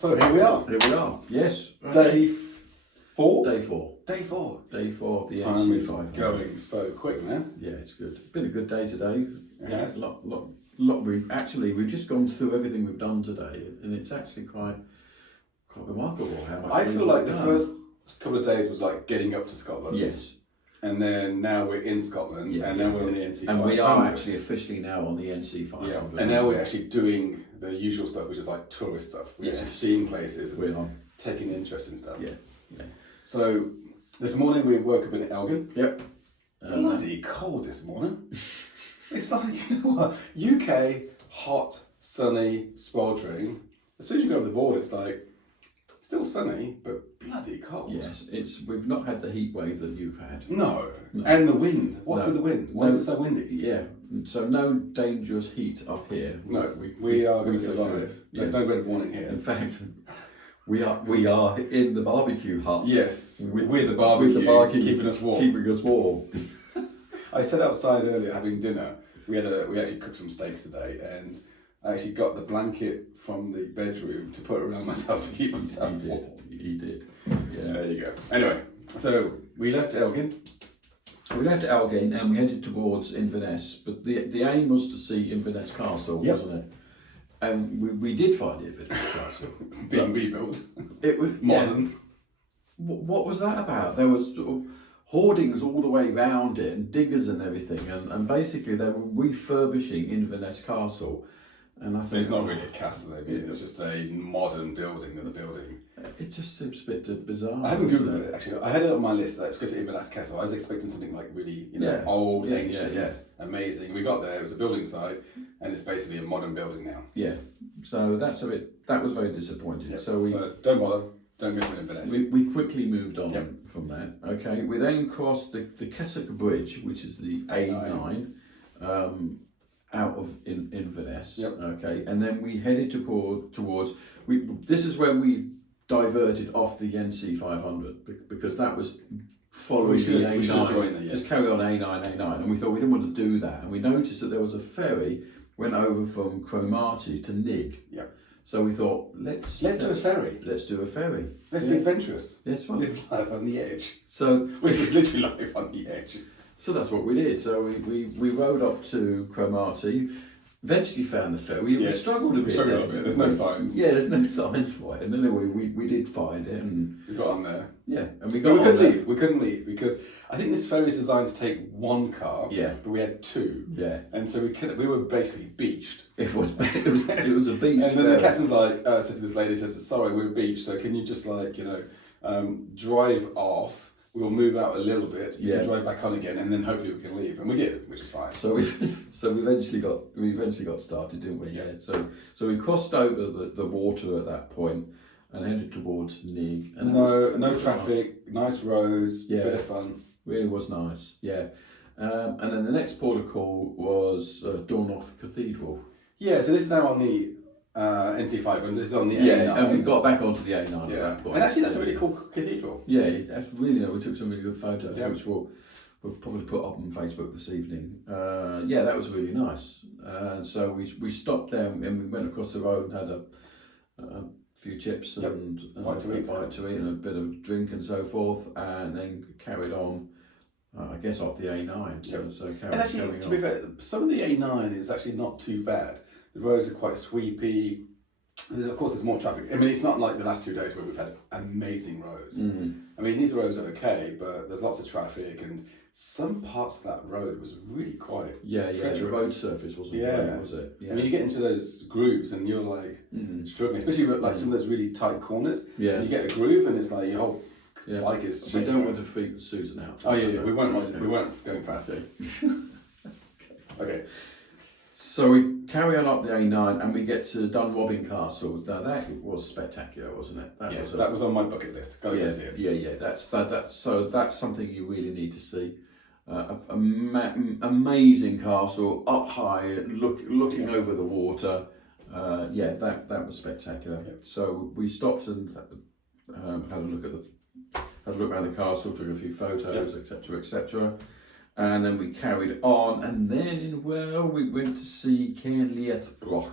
So here we are. Here we are. Yes. Day 4? Day 4. Day 4. Day 4 of the Time is NC500. going so quick, man. Yeah, it's good. It's been a good day today. Yes. We've just gone through everything we've done today, and it's actually quite remarkable how much. I feel like the first couple of days was like getting up to Scotland. Yes. And then now we're in Scotland, and now we're on the NC500. And we are actually officially now on the NC500. Yeah. And now we're actually doing the usual stuff, which is like tourist stuff. We're actually seeing places and taking interest in stuff. Yeah. Yeah. So this morning we woke up in Elgin. Yep. Bloody cold this morning. It's like, you know what? UK, hot, sunny, sweltering. As soon as you go over the border, it's like still sunny, but bloody cold. Yes, we've not had the heat wave that you've had. No. And the wind. What's with the wind? Why is it so windy? Yeah, so no dangerous heat up here. No, we are going to survive. There's no red warning here. In fact, we are in the barbecue hut. Yes, with the barbecue, keeping us warm. Keeping us warm. I sat outside earlier having dinner. We actually cooked some steaks today, and I actually got the blanket from the bedroom to put around myself to keep myself warm. He did. Yeah. There you go. Anyway, so we left Elgin. We left Elgin and we headed towards Inverness, but the aim was to see Inverness Castle, wasn't it? And we did find Inverness Castle. Being rebuilt. It was modern. Yeah. What was that about? There was sort of hoardings all the way round it and diggers and everything, and basically they were refurbishing Inverness Castle. And I think it's not really a castle, it's just a modern building that they're building. It just seems a bit bizarre. I haven't Googled it actually. I had it on my list. Let's go to Inverness Castle. I was expecting something like really, old, ancient, amazing. We got there. It was a building site, and it's basically a modern building now. Yeah. So that was very disappointing. Yep. So don't bother. Don't go to Inverness. We quickly moved on from that. Okay. We then crossed the Keswick Bridge, which is the A9. Out of Inverness. Yep. Okay, and then we headed towards. This is when we diverted off the NC500 because that was following the A9. Just carry on A9, and we thought we didn't want to do that, and we noticed that there was a ferry went over from Cromarty to Nig. Yeah. So we thought let's do a ferry. Let's do a ferry. Let's be adventurous. Yes, right. Live life on the edge. So which was literally life on the edge. So that's what we did. So we rode up to Cromarty, eventually found the ferry. We struggled a bit. There's no signs. Yeah, there's no signs for it. And then we did find it, and we got on there. Yeah, and we couldn't leave. We couldn't leave because I think this ferry is designed to take one car. Yeah. But we had two. Yeah. And so we were basically beached. It was a beach. And then the captain's like said to this lady, "Sorry, we're beached. So can you just drive off? We'll move out a little bit. You can drive back on again, and then hopefully we can leave." And we did, which is fine. So we eventually got started, didn't we? Yeah. So we crossed over the water at that point and headed towards Nig. And no traffic, nice roads, bit of fun. Really was nice. Yeah. And then the next port of call was Dornoth Cathedral. Yeah. So this is now on the NC500. This is on the A9. Yeah, and we got back onto the A9 at that point. And actually, that's a really cool cathedral. Yeah, that's really nice. We took some really good photos, which we'll probably put up on Facebook this evening. Yeah, that was really nice. So we stopped there and we went across the road and had a few chips and a bite to eat and a bit of drink and so forth, and then carried on. I guess up the A9. So and actually, to be fair, some of the A9 is actually not too bad. The roads are quite sweepy. Of course, there's more traffic. I mean, it's not like the last 2 days where we've had amazing roads. Mm-hmm. I mean, these roads are okay, but there's lots of traffic, and some parts of that road was really quite treacherous. The road surface wasn't great, was it? Yeah. I mean, you get into those grooves and you're like struggling, especially with like some of those really tight corners. Yeah. And you get a groove and it's like your whole bike is shaking. We don't want to freak Susan out. Oh yeah, we weren't going fast. Okay. So we carry on up the A9 and we get to Dunrobin Castle. Now that was spectacular, wasn't it? That was on my bucket list. Gotta go see it. Yeah. That's something you really need to see. Amazing castle, up high, looking over the water. That was spectacular. Yeah. So we stopped and had a look around the castle, took a few photos, etc. And then we carried on, and then we went to see Cairnleath Bloch.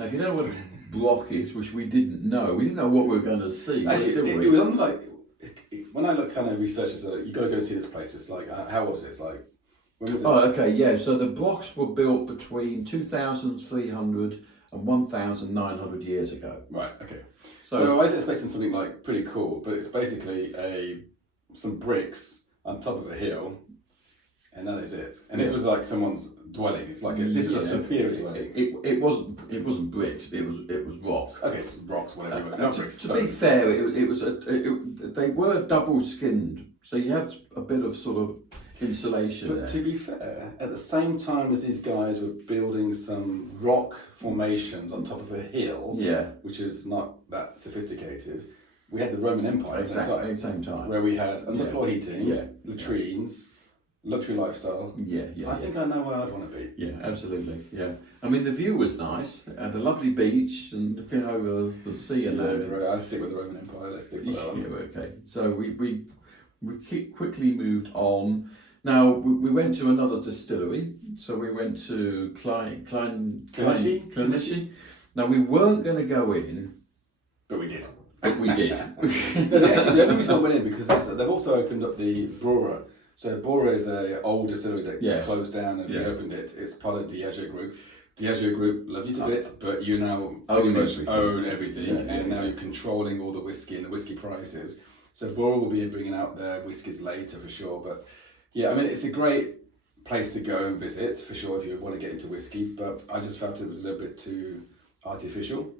Now, if you don't know what a block is, which we didn't know what we were going to see. Actually, it was on like, when I look kind of research, it's like, you got to go and see this place. It's like, how old is it? It's like, when was it? Oh, okay, yeah. So the blocks were built between 2,300 and 1,900 years ago. Right, okay. So I was expecting something like pretty cool, but it's basically some bricks on top of a hill, and that is it. And this was like someone's dwelling. It's like this is a superior dwelling. It wasn't bricks. It was rocks. Okay, it's rocks, whatever. Not bricks. To be fair, they were double skinned, so you had a bit of sort of insulation But there. to be fair, at the same time as these guys were building some rock formations on top of a hill, which is not that sophisticated, we had the Roman Empire exactly at the same time, where we had underfloor heating, latrines, luxury lifestyle. I think I know where I'd want to be. Yeah, absolutely. Yeah, I mean the view was nice. It had a lovely beach and looking over the sea and that. Right, I'll stick with the Roman Empire. Let's stick with that one. Yeah, okay. So we quickly moved on. Now we went to another distillery. So we went to Clyneshie. Now we weren't going to go in, but we did. We did. The only reason I went in because they've also opened up the Brora. So Brora is an old distillery that closed down and reopened it. It's part of Diageo Group. Diageo Group, love you to bits, but you now own everything, and now you're controlling all the whiskey and the whiskey prices. So Brora will be bringing out their whiskies later for sure. But yeah, I mean, it's a great place to go and visit for sure if you want to get into whiskey. But I just felt it was a little bit too artificial.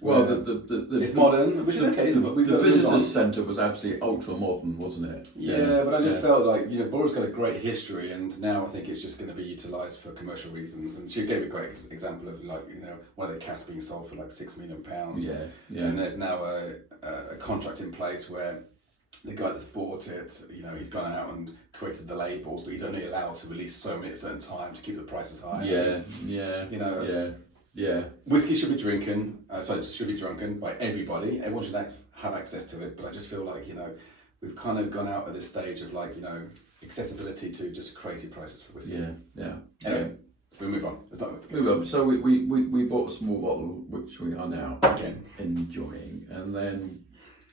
Well, it's modern, which is okay, isn't it? The visitors' centre was absolutely ultra modern, wasn't it? Yeah, but I just felt like, Bora's got a great history, and now I think it's just going to be utilised for commercial reasons. And she gave a great example of one of their casks being sold for like £6 million. And there's now a contract in place where the guy that's bought it, he's gone out and created the labels, but he's only allowed to release so many at a certain time to keep the prices high. Whiskey should be drunken by everybody. Everyone should have access to it. But I just feel like we've kind of gone out at this stage of accessibility to just crazy prices for whiskey. Anyway, we'll move on. Let's not move on. So we bought a small bottle which we are now enjoying, and then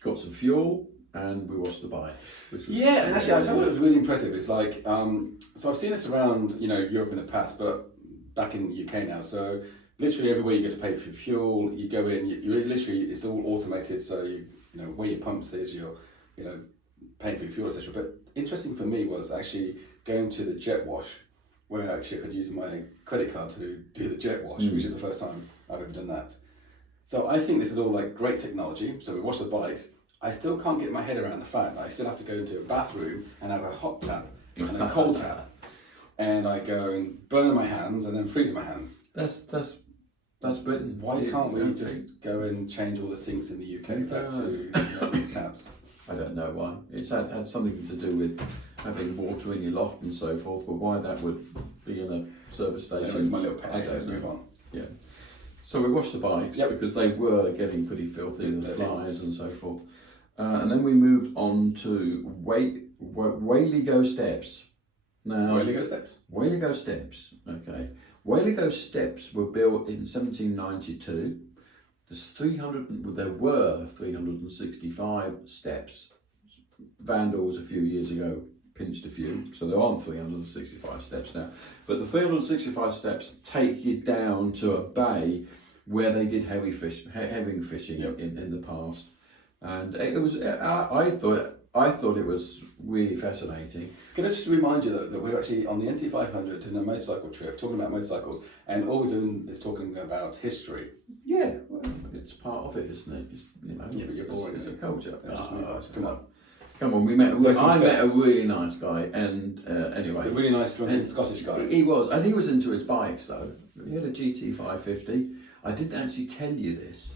got some fuel. And we washed the bike. And actually, I tell you what was really impressive. It's like, so I've seen this around, Europe in the past, but back in the UK now. So literally everywhere you go to pay for fuel, you go in, you literally, it's all automated. So where your pumps is, you're, paying for your fuel, etc. But interesting for me was actually going to the jet wash, where actually I could use my credit card to do the jet wash, which is the first time I've ever done that. So I think this is all like great technology. So we wash the bikes. I still can't get my head around the fact that I still have to go into a bathroom and have a hot tap and a cold tap, and I go and burn my hands and then freeze my hands. That's Britain. Why can't we just go and change all the sinks in the UK back to these taps? I don't know why. It's had something to do with having water in your loft and so forth, but why that would be in a service station. It's my little pet. Let's move on. Yeah. So we washed the bikes because they were getting pretty filthy, the flies and so forth. And then we moved on to Whaley Steps. Now, Whaley Steps, okay. Whaley Steps were built in 1792. There were 365 steps. Vandals a few years ago pinched a few, so there aren't 365 steps now. But the 365 steps take you down to a bay where they did herring fishing in the past. And it was, I thought it was really fascinating. Can I just remind you though that we're actually on the NC500 doing a motorcycle trip, talking about motorcycles, and all we're doing is talking about history. Yeah, well, it's part of it, isn't it? It's, but you're boring. It's a culture. Let's just move on. Come on. I met a really nice guy, and anyway, a really nice drunken Scottish guy. He was, and he was into his bikes though. He had a GT550. I didn't actually tell you this.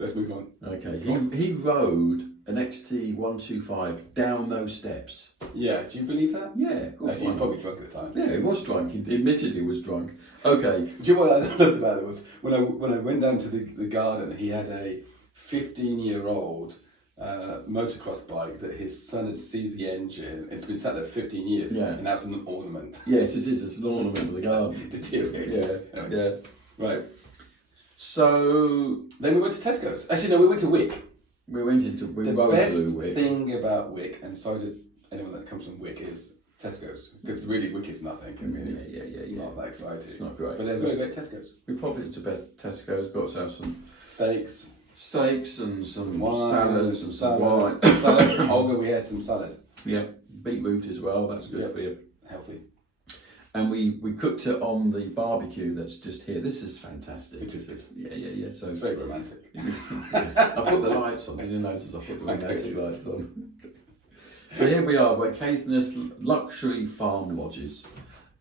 Let's move on. Okay, he rode an XT125 down those steps. Yeah, do you believe that? Yeah, of course. Actually, he was probably drunk at the time. Yeah, he was drunk. He admittedly was drunk. Okay. Do you know what I loved about it was when I went down to the garden, he had a 15-year-old motocross bike that his son had seized the engine. It's been sat there for 15 years, and now it's an ornament. Yes, it is. It's an ornament of the garden. Deteriorate. Yeah. Right. So then we went to Tesco's. Actually, no, we went to Wick. We rode through Wick. The best thing about Wick, and so did anyone that comes from Wick, is Tesco's. Because really, Wick is nothing. I mean, it's not that exciting. It's not great. But they've got a great Tesco's. We popped into Tesco's, got some steaks and some wine, salads and some wine. Some salad. Olga, we had some salad. Yeah, beetroot as well. That's good for you. Healthy. And we cooked it on the barbecue that's just here. This is fantastic. It is good. Yeah. So it's very romantic. I put the lights on. Did you notice I put the romantic lights on? So here we are. We're Caithness Luxury Farm Lodges,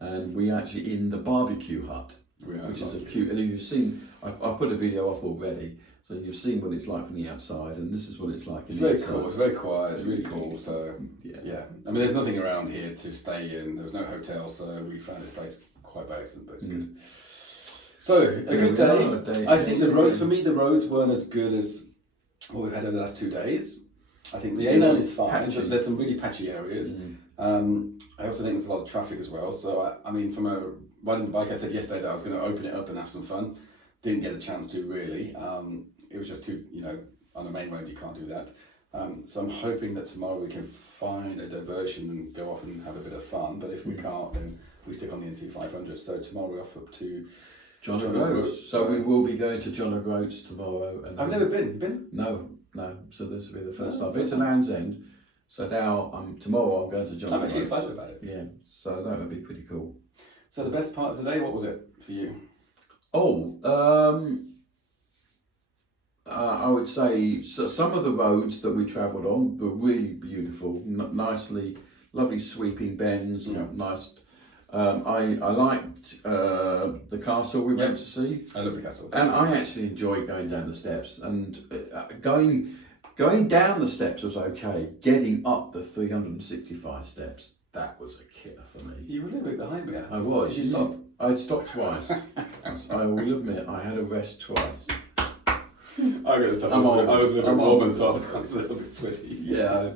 and we're actually in the barbecue hut, which is a cute. And you've seen. I put a video up already. So you've seen what it's like from the outside, and this is what it's like. It's very cool. It's very quiet. It's really cool. So yeah. I mean, there's nothing around here to stay in. There was no hotel, so we found this place quite by accident, but it's good. So a good day. I think the roads, for me, the roads weren't as good as what we've had over the last 2 days. I think the A9 is fine, but there's some really patchy areas. I also think there's a lot of traffic as well. So I mean, from riding the bike, I said yesterday that I was going to open it up and have some fun. Didn't get a chance to really. It was just too, on the main road you can't do that. So I'm hoping that tomorrow we can find a diversion and go off and have a bit of fun. But if we can't, then we stick on the NC500. So tomorrow we're off up to John O'Groats. So we will be going to John O'Groats tomorrow. And I've never been. Been? No. So this will be the first time. It's a Land's End. So now tomorrow I'm going to John O'Groats. I'm actually excited about it. Yeah. So that would be pretty cool. So the best part of the day, what was it for you? I would say some of the roads that we travelled on were really beautiful, lovely sweeping bends, nice. I liked the castle we went to see. I love the castle. And I actually enjoyed going down the steps. And going down the steps was okay. Getting up the 365 steps, that was a killer for me. You were a little bit behind me. I was. Did you stop? I'd stopped twice. I will admit, I had a rest twice. I got the top. I was a little bit warm on the top. I was a little bit sweaty. Yeah,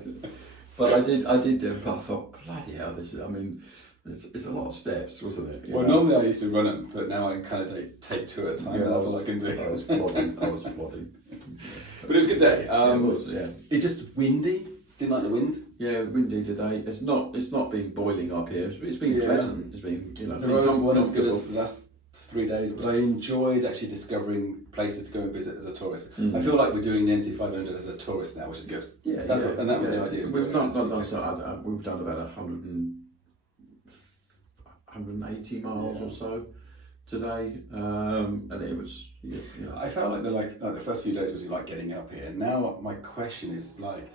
but I did do it. But I thought, bloody hell, this is. I mean, it's a lot of steps, wasn't it? Normally I used to run it, but now I kind of take two at a time. That's all I can do. I was plodding. But it was a good day. It was. Yeah. It's just windy. Didn't like the wind. Yeah, windy today. It's not been boiling up here. It's been pleasant. It's been The roads weren't as good as the last 3 days, but I enjoyed actually discovering places to go and visit as a tourist. I feel like we're doing the NC500 as a tourist now, which is good. Yeah, and that was the idea. We've done about 180 miles or so today, and it was. I felt like the first few days was like getting up here. Now my question is like,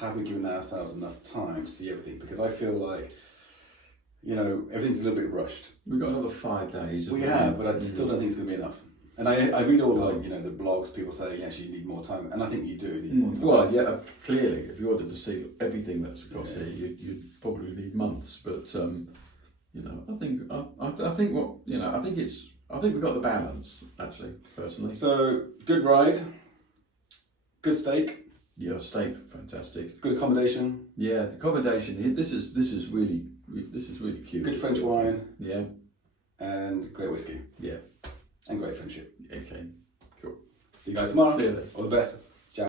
have we given ourselves enough time to see everything? Because I feel like, everything's a little bit rushed. We've got another 5 days. We have, but I still don't think it's going to be enough. And I read all the blogs, people saying, yes, you need more time. And I think you do need more time. Well, yeah, clearly, if you wanted to see everything that's across here, you'd probably need months. But, I think we've got the balance, actually, personally. So, good ride, good steak. Yeah, steak, fantastic. Good accommodation. Yeah, the accommodation here. This is really cute. Good French wine. Yeah. And great whiskey. Yeah. And great friendship. Okay. Cool. See you guys tomorrow. See you then. All the best.